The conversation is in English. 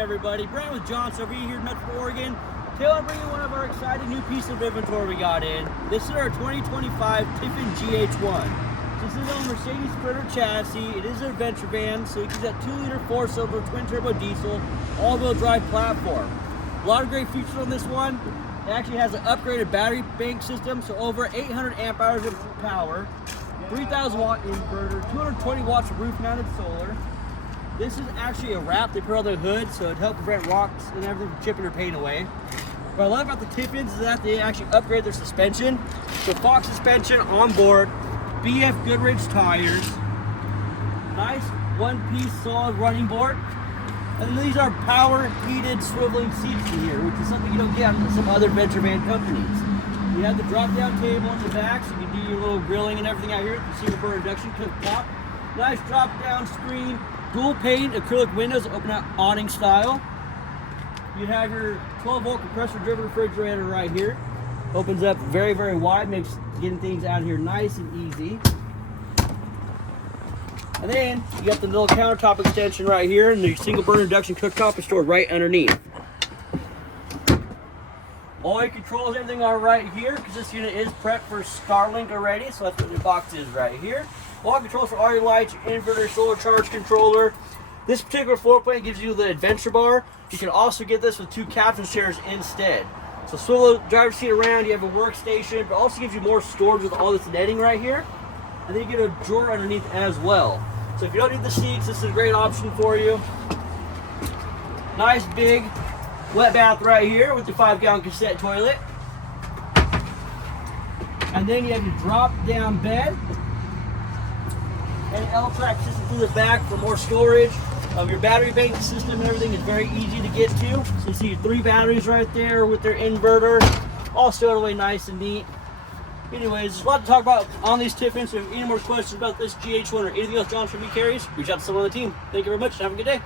everybody? Brandon with Johnson over here in Medford, Oregon. Today I'm bringing one of our exciting new pieces of inventory we got in. This is our 2025 Tiffin GH1. This is on a Mercedes Sprinter chassis. It is an adventure van, so it uses that 2-liter 4-cylinder twin-turbo diesel all-wheel drive platform. A lot of great features on this one. It actually has an upgraded battery bank system, so over 800 amp hours of power, 3,000 watt inverter, 220 watts of roof-mounted solar. This is actually a wrap they put on the hood, so it helps prevent rocks and everything from chipping or paint away. What I love about the Tiffins is that they actually upgrade their suspension. So Fox suspension on board, BF Goodrich tires, nice one-piece solid running board. And these are power heated swiveling seats in here, which is something you don't get from some other adventure van companies. You have the drop-down table in the back, so you can do your little grilling and everything out here. You see the induction cooktop. Nice drop-down screen, dual pane acrylic windows, open out awning style. You have your 12-volt compressor-driven refrigerator right here. Opens up very, very wide, makes getting things out of here nice and easy. And then you got the little countertop extension right here, and the single burner induction cooktop is stored right underneath. All your controls, everything are right here, because this unit is prepped for Starlink already, so that's what the box is right here. All controls for all your lights, your inverter, solar charge controller. This particular floor plan gives you the adventure bar. You can also get this with 2 captain chairs instead. So swivel the driver's seat around, you have a workstation, but also gives you more storage with all this netting right here. And then you get a drawer underneath as well. So if you don't need the seats, this is a great option for you. Nice big wet bath right here with the 5-gallon cassette toilet. And then you have your drop-down bed. And L-track system through the back for more storage. Your battery bank system and everything is very easy to get to. So you see your 3 batteries right there with their inverter, all stowed away nice and neat. Anyways, there's a lot to talk about on these Tiffins. So if you have any more questions about this GH1 or anything else John from me carries, reach out to someone on the team. Thank you very much and have a good day.